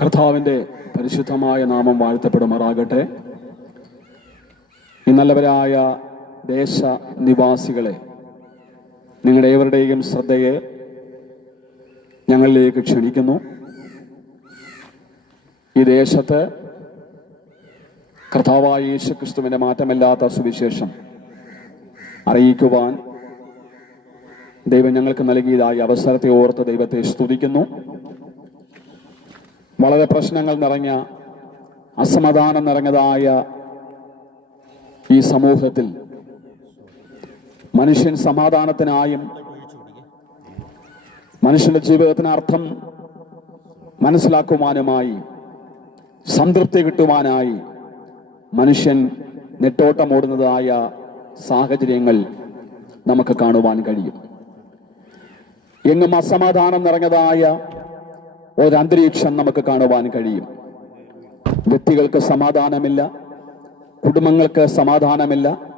കർത്താവിന്റെ പരിശുദ്ധമായ നാമം വാഴ്ത്തപ്പെടുമാറാകട്ടെ. ഇന്നല്ലവരായ ദേശ നിവാസികളെ നിങ്ങളുടെ ഏവരുടെയും ശ്രദ്ധയെ ഞങ്ങളിലേക്ക് ക്ഷണിക്കുന്നു. ഈ ദേശത്ത് കർത്താവായ യേശു ക്രിസ്തുവിന്റെ മാറ്റമില്ലാത്ത സുവിശേഷം അറിയിക്കുവാൻ ദൈവം ഞങ്ങൾക്ക് നൽകിയതായ അവസരത്തെ ഓർത്ത് ദൈവത്തെ സ്തുതിക്കുന്നു. വളരെ പ്രശ്നങ്ങൾ നിറഞ്ഞ അസമാധാനം നിറഞ്ഞതായ ഈ സമൂഹത്തിൽ മനുഷ്യൻ സമാധാനത്തിനായും മനുഷ്യന്റെ ജീവിതത്തിന് അർത്ഥം മനസ്സിലാക്കുവാനുമായി സംതൃപ്തി കിട്ടുവാനായി മനുഷ്യൻ നെട്ടോട്ടമോടുന്നതായ സാഹചര്യങ്ങൾ നമുക്ക് കാണുവാൻ കഴിയും. എങ്ങും അസമാധാനം നിറഞ്ഞതായ ഒരു അന്തരീക്ഷം നമുക്ക് കാണുവാൻ കഴിയും. വ്യക്തികൾക്ക് സമാധാനമില്ല. കുടുംബങ്ങൾക്ക് സമാധാനമില്ല.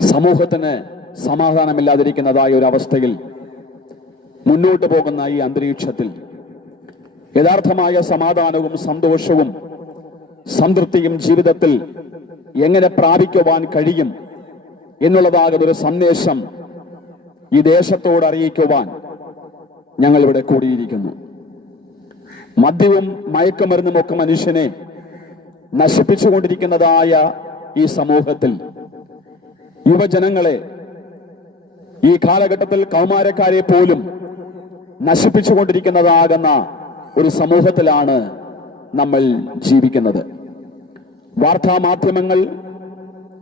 സമൂഹത്തിന് സമാധാനമില്ലാതിരിക്കുന്നതായ ഒരു അവസ്ഥയിൽ മുന്നോട്ട് പോകുന്ന ഈ അന്തരീക്ഷത്തിൽ യഥാർത്ഥമായ സമാധാനവും സന്തോഷവും സംതൃപ്തിയും ജീവിതത്തിൽ എങ്ങനെ പ്രാപിക്കുവാൻ കഴിയും എന്നുള്ളതാകുന്ന ഒരു സന്ദേശം ഈ ദേശത്തോട് അറിയിക്കുവാൻ ഞങ്ങൾ ഇവിടെ കൂടിയിരിക്കുന്നു. മദ്യവും മയക്കുമരുന്നും ഒക്കെ മനുഷ്യനെ നശിപ്പിച്ചുകൊണ്ടിരിക്കുന്നതായ ഈ സമൂഹത്തിൽ യുവജനങ്ങളെ ഈ കാലഘട്ടത്തിൽ കൗമാരക്കാരെ പോലും നശിപ്പിച്ചുകൊണ്ടിരിക്കുന്നതാകുന്ന ഒരു സമൂഹത്തിലാണ് നമ്മൾ ജീവിക്കുന്നത്. വാർത്താ മാധ്യമങ്ങൾ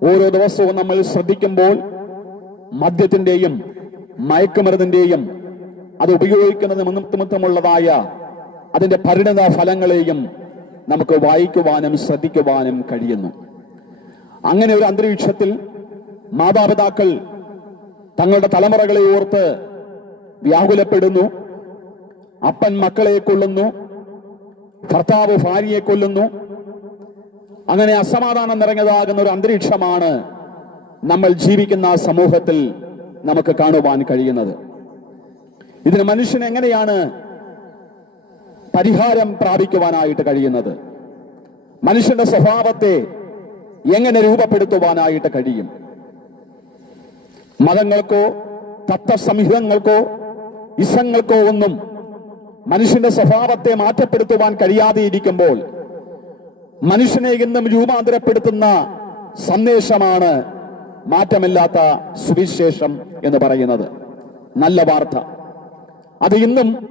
ഓരോ ദിവസവും നമ്മൾ ശ്രദ്ധിക്കുമ്പോൾ മദ്യത്തിന്റെയും മയക്കുമരുന്നിന്റെയും അത് ഉപയോഗിക്കുന്നത് നിമിത്തമുള്ളതായ അതിന്റെ പരിണിത ഫലങ്ങളെയും നമുക്ക് വായിക്കുവാനും ശ്രദ്ധിക്കുവാനും കഴിയുന്നു. അങ്ങനെ ഒരു അന്തരീക്ഷത്തിൽ മാതാപിതാക്കൾ തങ്ങളുടെ തലമുറകളെ ഓർത്ത് വ്യാകുലപ്പെടുന്നു. അപ്പൻ മക്കളെ കൊല്ലുന്നു. ഭർത്താവ് ഭാര്യയെ കൊല്ലുന്നു. അങ്ങനെ അസമാധാനം നിറഞ്ഞതാകുന്ന ഒരു അന്തരീക്ഷമാണ് നമ്മൾ ജീവിക്കുന്ന സമൂഹത്തിൽ നമുക്ക് കാണുവാൻ കഴിയുന്നത്. ഇതിന് മനുഷ്യൻ എങ്ങനെയാണ് പരിഹാരം പ്രാപിക്കുവാനായിട്ട് കഴിയുന്നത്? മനുഷ്യന്റെ സ്വഭാവത്തെ എങ്ങനെ രൂപപ്പെടുത്തുവാനായിട്ട് കഴിയും? മതങ്ങൾക്കോ തത്വസംഹിതങ്ങൾക്കോ ഇസങ്ങൾക്കോ ഒന്നും മനുഷ്യന്റെ സ്വഭാവത്തെ മാറ്റപ്പെടുത്തുവാൻ കഴിയാതെ ഇരിക്കുമ്പോൾ മനുഷ്യനെ ഇന്നും രൂപാന്തരപ്പെടുത്തുന്ന സന്ദേശമാണ് മാറ്റമില്ലാത്ത സുവിശേഷം എന്ന് പറയുന്നത്. നല്ല വാർത്ത. അത് ഇന്നും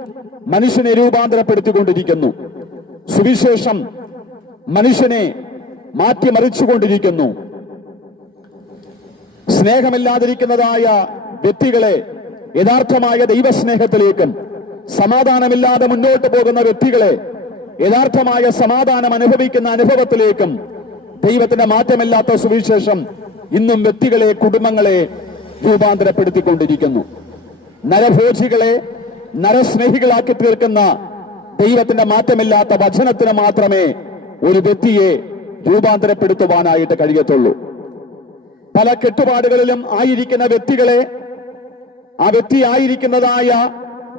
മനുഷ്യനെ രൂപാന്തരപ്പെടുത്തിക്കൊണ്ടിരിക്കുന്നു. സുവിശേഷം മനുഷ്യനെ മാറ്റിമറിച്ചുകൊണ്ടിരിക്കുന്നു. സ്നേഹമില്ലാതിരിക്കുന്നതായ വ്യക്തികളെ യഥാർത്ഥമായ ദൈവസ്നേഹത്തിലേക്കും സമാധാനമില്ലാതെ മുന്നോട്ട് പോകുന്ന വ്യക്തികളെ യഥാർത്ഥമായ സമാധാനം അനുഭവിക്കുന്ന അനുഭവത്തിലേക്കും ദൈവത്തിന്റെ മാറ്റമില്ലാത്ത സുവിശേഷം ഇന്നും വ്യക്തികളെ കുടുംബങ്ങളെ രൂപാന്തരപ്പെടുത്തിക്കൊണ്ടിരിക്കുന്നു. നരഭോജികളെ നരസ്നേഹികളാക്കി തീർക്കുന്ന ദൈവത്തിന്റെ മാറ്റമില്ലാത്ത വചനത്തിന് മാത്രമേ ഒരു വ്യക്തിയെ രൂപാന്തരപ്പെടുത്തുവാനായിട്ട് കഴിയത്തുള്ളൂ. പല കെട്ടുപാടുകളിലും ആയിരിക്കുന്ന വ്യക്തികളെ ആ വ്യക്തി ആയിരിക്കുന്നതായ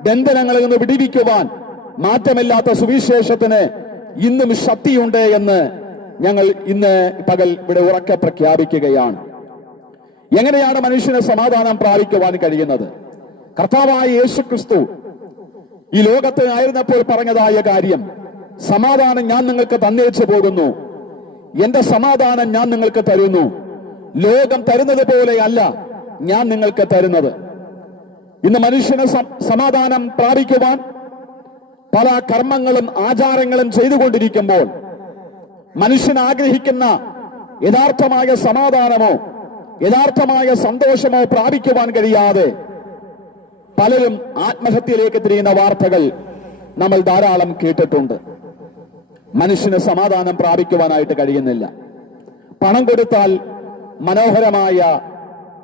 ബന്ധനങ്ങളിൽ നിന്ന് വിടിവിക്കുവാൻ മാറ്റമില്ലാത്ത സുവിശേഷത്തിന് ഇന്നും ശക്തിയുണ്ട് എന്ന് ഞങ്ങൾ ഇന്ന് പകൽ ഇവിടെ ഉറക്കെ പ്രഖ്യാപിക്കുകയാണ്. എങ്ങനെയാണ് മനുഷ്യന് സമാധാനം പ്രാപിക്കുവാൻ കഴിയുന്നത്? കർത്താവായ യേശു ക്രിസ്തു ഈ ലോകത്ത് ആയിരുന്നപ്പോൾ പറഞ്ഞതായ കാര്യം സമാധാനം ഞാൻ നിങ്ങൾക്ക് തന്നേച്ചു പോകുന്നു. എന്റെ സമാധാനം ഞാൻ നിങ്ങൾക്ക് തരുന്നു. ലോകം തരുന്നത് പോലെയല്ല ഞാൻ നിങ്ങൾക്ക് തരുന്നത്. ഇന്ന് മനുഷ്യന് സമാധാനം പ്രാപിക്കുവാൻ പല കർമ്മങ്ങളും ആചാരങ്ങളും ചെയ്തുകൊണ്ടിരിക്കുമ്പോൾ മനുഷ്യൻ ആഗ്രഹിക്കുന്ന യഥാർത്ഥമായ സമാധാനമോ യഥാർത്ഥമായ സന്തോഷമോ പ്രാപിക്കുവാൻ കഴിയാതെ പലരും ആത്മഹത്യയിലേക്ക് തിരിയുന്ന വാർത്തകൾ നമ്മൾ ധാരാളം കേട്ടിട്ടുണ്ട്. മനുഷ്യന് സമാധാനം പ്രാപിക്കുവാനായിട്ട് കഴിയുന്നില്ല. പണം കൊടുത്താൽ മനോഹരമായ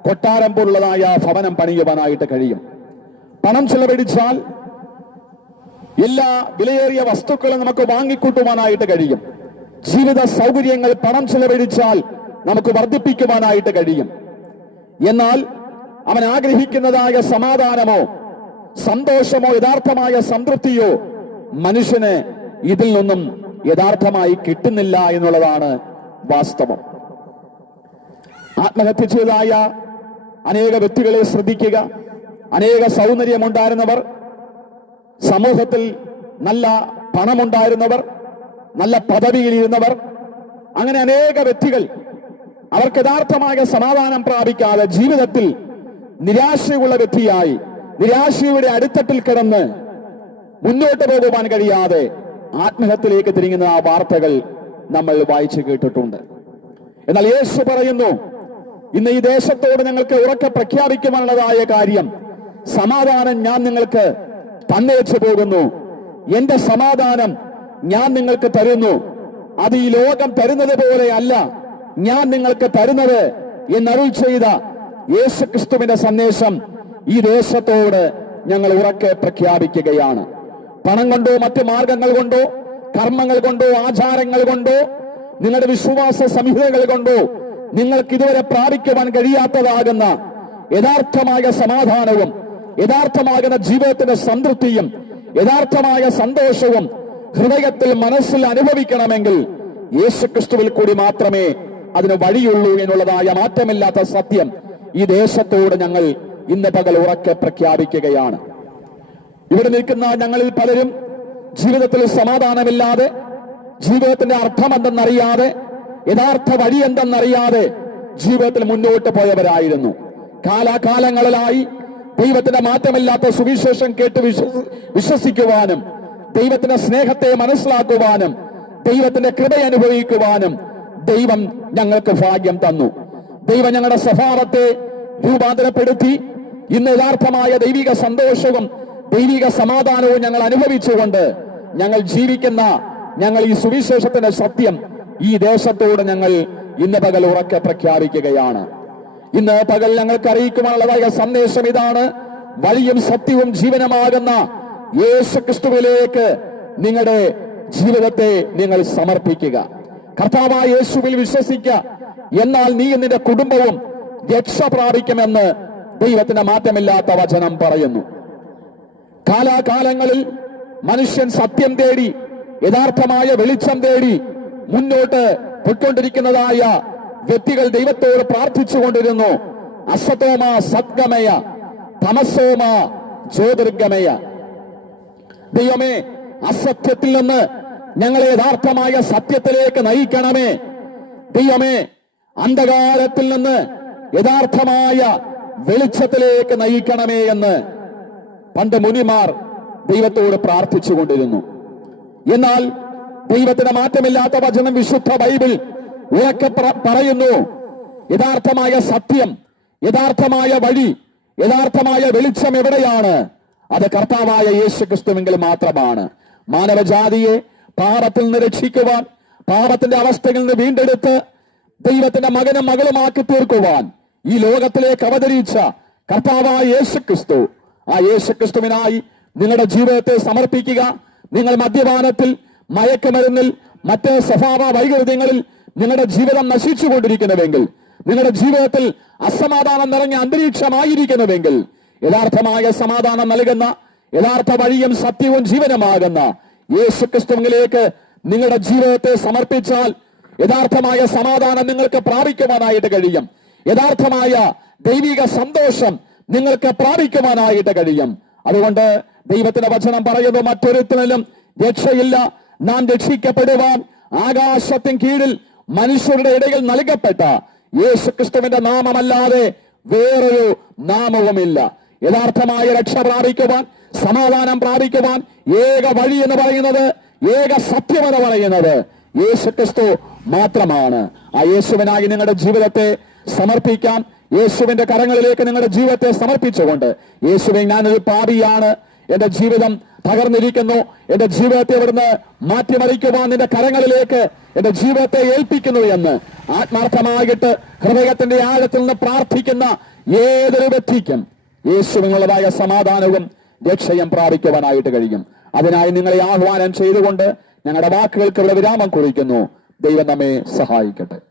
കൊട്ടാരം പോലുള്ളതായ ഭവനം പണിയുവാനായിട്ട് കഴിയും. പണം ചെലവഴിച്ചാൽ എല്ലാ വിലയേറിയ വസ്തുക്കളും നമുക്ക് വാങ്ങിക്കൂട്ടുവാനായിട്ട് കഴിയും. ജീവിത സൗകര്യങ്ങൾ പണം ചെലവഴിച്ചാൽ നമുക്ക് വർദ്ധിപ്പിക്കുവാനായിട്ട് കഴിയും. എന്നാൽ അവൻ ആഗ്രഹിക്കുന്നതായ സമാധാനമോ സന്തോഷമോ യഥാർത്ഥമായ സംതൃപ്തിയോ മനുഷ്യന് ഇതിൽ നിന്നും യഥാർത്ഥമായി കിട്ടുന്നില്ല എന്നുള്ളതാണ് വാസ്തവം. ആത്മഹത്യ ചെയ്തതായ അനേക വ്യക്തികളെ ശ്രദ്ധിക്കുക. അനേക സൗന്ദര്യമുണ്ടായിരുന്നവർ സമൂഹത്തിൽ നല്ല പണമുണ്ടായിരുന്നവർ നല്ല പദവിയിലിരുന്നവർ അങ്ങനെ അനേക വ്യക്തികൾ അവർക്ക് യഥാർത്ഥമായ സമാധാനം പ്രാപിക്കാതെ ജീവിതത്തിൽ നിരാശയുള്ള വ്യക്തിയായി നിരാശയുടെ അടിത്തട്ടിൽ കിടന്ന് മുന്നോട്ട് പോകുവാൻ കഴിയാതെ ആത്മഹത്യയിലേക്ക് തിരിങ്ങുന്ന ആ വാർത്തകൾ നമ്മൾ വായിച്ചു കേട്ടിട്ടുണ്ട്. എന്നാൽ യേശു പറയുന്നു ഇന്ന് ഈ ദേശത്തോട് നിങ്ങൾക്ക് ഉറക്കെ പ്രഖ്യാപിക്കുവാനുള്ളതായ കാര്യം സമാധാനം ഞാൻ നിങ്ങൾക്ക് തന്നേച്ചു പോകുന്നു. എന്റെ സമാധാനം ഞാൻ നിങ്ങൾക്ക് തരുന്നു. അത് ഈ ലോകം തരുന്നത് പോലെ അല്ല ഞാൻ നിങ്ങൾക്ക് തരുന്നത് എന്നരുൾ ചെയ്ത യേശു ക്രിസ്തുവിന്റെ സന്ദേശം ഈ ദേശത്തോട് ഞങ്ങൾ ഉറക്കെ പ്രഖ്യാപിക്കുകയാണ്. പണം കൊണ്ടോ മറ്റു മാർഗങ്ങൾ കൊണ്ടോ കർമ്മങ്ങൾ കൊണ്ടോ ആചാരങ്ങൾ കൊണ്ടോ നിങ്ങളുടെ വിശ്വാസ സംഹിതകൾ കൊണ്ടോ നിങ്ങൾക്ക് ഇതുവരെ പ്രാപിക്കുവാൻ കഴിയാത്തതാകുന്ന യഥാർത്ഥമായ സമാധാനവും യഥാർത്ഥമാകുന്ന ജീവിതത്തിന്റെ സംതൃപ്തിയും യഥാർത്ഥമായ സന്തോഷവും ഹൃദയത്തിൽ മനസ്സിൽ അനുഭവിക്കണമെങ്കിൽ യേശുക്രിസ്തുവിൽ കൂടി മാത്രമേ അതിന് വഴിയുള്ളൂ എന്നുള്ളതായ മാറ്റമില്ലാത്ത സത്യം ഈ ദേശത്തോട് ഞങ്ങൾ ഇന്ന് പകൽ ഉറക്കെ പ്രഖ്യാപിക്കുകയാണ്. ഇവിടെ നിൽക്കുന്ന ഞങ്ങളിൽ പലരും ജീവിതത്തിൽ സമാധാനമില്ലാതെ ജീവിതത്തിന്റെ അർത്ഥം എന്തെന്നറിയാതെ യഥാർത്ഥ വഴി എന്തെന്നറിയാതെ ജീവിതത്തിൽ മുന്നോട്ട് പോയവരായിരുന്നു. കാലാകാലങ്ങളിലായി ദൈവത്തിന്റെ മാറ്റമില്ലാത്ത സുവിശേഷം കേട്ട് വിശ്വസ- വിശ്വസിക്കുവാനും ദൈവത്തിന്റെ സ്നേഹത്തെ മനസ്സിലാക്കുവാനും ദൈവത്തിന്റെ കൃപ അനുഭവിക്കുവാനും ദൈവം ഞങ്ങൾക്ക് ഭാഗ്യം തന്നു. ദൈവം ഞങ്ങളുടെ സ്വഭാവത്തെ രൂപാന്തരപ്പെടുത്തി. ഇന്ന് യഥാർത്ഥമായ ദൈവിക സന്തോഷവും ദൈവിക സമാധാനവും ഞങ്ങൾ അനുഭവിച്ചുകൊണ്ട് ഞങ്ങൾ ജീവിക്കുന്ന ഞങ്ങൾ ഈ സുവിശേഷത്തിന്റെ സത്യം ഈ ദേശത്തോട് ഞങ്ങൾ ഇന്ന് പകൽ ഉറക്കെ പ്രഖ്യാപിക്കുകയാണ്. ഇന്ന് പകൽ ഞങ്ങൾക്ക് അറിയിക്കുവാനുള്ളതായ സന്ദേശം ഇതാണ്. വഴിയും സത്യവും ജീവനമാകുന്ന യേശു ക്രിസ്തുവിലേക്ക് നിങ്ങളുടെ ജീവിതത്തെ നിങ്ങൾ സമർപ്പിക്കുക. കർത്താവായ യേശുവിൽ വിശ്വസിക്കുക എന്നാൽ നീ നിന്റെ കുടുംബവും രക്ഷ പ്രാപിക്കുമെന്ന് ദൈവത്തിന്റെ മാറ്റമില്ലാത്ത വചനം പറയുന്നു. കാലാകാലങ്ങളിൽ മനുഷ്യൻ സത്യം തേടി യഥാർത്ഥമായ വെളിച്ചം തേടി മുന്നോട്ട് പൊയ്ക്കൊണ്ടിരിക്കുന്നതായ വ്യക്തികൾ ദൈവത്തോട് പ്രാർത്ഥിച്ചുകൊണ്ടിരുന്നു. അസതോമ സദ്ഗമയ തമസോമ ജ്യോതിർഗമയ. ദൈവമേ അസത്യത്തിൽ നിന്ന് ഞങ്ങളെ യഥാർത്ഥമായ സത്യത്തിലേക്ക് നയിക്കണമേ. ദൈവമേ അന്ധകാരത്തിൽ നിന്ന് യഥാർത്ഥമായ വെളിച്ചത്തിലേക്ക് നയിക്കണമേ എന്ന് പണ്ട് മുനിമാർ ദൈവത്തോട് പ്രാർത്ഥിച്ചുകൊണ്ടിരുന്നു. എന്നാൽ ദൈവത്തിന് മാറ്റമില്ലാത്ത വചനം വിശുദ്ധ ബൈബിൾ ഉറക്കെ പറയുന്നു. യഥാർത്ഥമായ സത്യം യഥാർത്ഥമായ വഴി യഥാർത്ഥമായ വെളിച്ചം എവിടെയാണ്? അത് കർത്താവായ യേശു ക്രിസ്തുവെങ്കിൽ മാത്രമാണ്. മാനവജാതിയെ പാപത്തിൽ നിന്ന് രക്ഷിക്കുവാൻ പാപത്തിന്റെ അവസ്ഥകളിൽ നിന്ന് വീണ്ടെടുത്ത് ദൈവത്തിന്റെ മകനും മകളുമാക്കി തീർക്കുവാൻ ഈ ലോകത്തിലേക്ക് അവതരിച്ച കർത്താവായ യേശു ക്രിസ്തു ആ യേശു ക്രിസ്തുവിനായി നിങ്ങളുടെ ജീവിതത്തെ സമർപ്പിക്കുക. നിങ്ങൾ മദ്യപാനത്തിൽ മയക്കുമരുന്നിൽ മറ്റ് സ്വഭാവ വൈകൃതങ്ങളിൽ നിങ്ങളുടെ ജീവിതം നശിച്ചു കൊണ്ടിരിക്കുന്നുവെങ്കിൽ നിങ്ങളുടെ ജീവിതത്തിൽ അസമാധാനം നിറഞ്ഞ അന്തരീക്ഷമായിരിക്കുന്നുവെങ്കിൽ യഥാർത്ഥമായ സമാധാനം നൽകുന്ന യഥാർത്ഥ വഴിയും സത്യവും ജീവനുമാകുന്ന യേശു ക്രിസ്തുവിലേക്ക് നിങ്ങളുടെ ജീവിതത്തെ സമർപ്പിച്ചാൽ യഥാർത്ഥമായ സമാധാനം നിങ്ങൾക്ക് പ്രാപിക്കുവാനായിട്ട് കഴിയും. യഥാർത്ഥമായ ദൈവിക സന്തോഷം നിങ്ങൾക്ക് പ്രാപിക്കുവാനായിട്ട് കഴിയും. അതുകൊണ്ട് ദൈവത്തിന്റെ വചനം പറയുന്നു മറ്റൊരുത്തിനും രക്ഷയില്ല. നാം രക്ഷിക്കപ്പെടുവാൻ ആകാശത്തിൻ കീഴിൽ മനുഷ്യരുടെ ഇടയിൽ നൽകപ്പെട്ട യേശു ക്രിസ്തുവിന്റെ നാമമല്ലാതെ വേറൊരു നാമവുമില്ല. യഥാർത്ഥമായ രക്ഷ പ്രാപിക്കുവാൻ സമാധാനം പ്രാപിക്കുവാൻ ഏക വഴി എന്ന് പറയുന്നത് ഏക സത്യം എന്ന് പറയുന്നത് യേശു ക്രിസ്തു മാത്രമാണ്. ആ യേശുവിനായി നിങ്ങളുടെ ജീവിതത്തെ സമർപ്പിക്കാൻ യേശുവിന്റെ കരങ്ങളിലേക്ക് നിങ്ങളുടെ ജീവിതത്തെ സമർപ്പിച്ചുകൊണ്ട് യേശുവിൻ ഞാനൊരു പാപിയാണ്. എന്റെ ജീവിതം തകർന്നിരിക്കുന്നു. എന്റെ ജീവിതത്തെ ഇവിടുന്ന് മാറ്റിമറിക്കുവാൻ നിന്റെ കരങ്ങളിലേക്ക് എന്റെ ജീവിതത്തെ ഏൽപ്പിക്കുന്നു എന്ന് ആത്മാർത്ഥമായിട്ട് ഹൃദയത്തിന്റെ ആഴത്തിൽ നിന്ന് പ്രാർത്ഥിക്കുന്ന ഏതൊരു വ്യക്തിക്കും യേശുവിനുള്ളതായ സമാധാനവും രക്ഷയും പ്രാപിക്കുവാനായിട്ട് കഴിയും. അതിനായി നിങ്ങളെ ആഹ്വാനം ചെയ്തുകൊണ്ട് ഞങ്ങളുടെ വാക്കുകൾക്കുള്ള വിരാമം കുറിക്കുന്നു. ദൈവം നമ്മെ സഹായിക്കട്ടെ.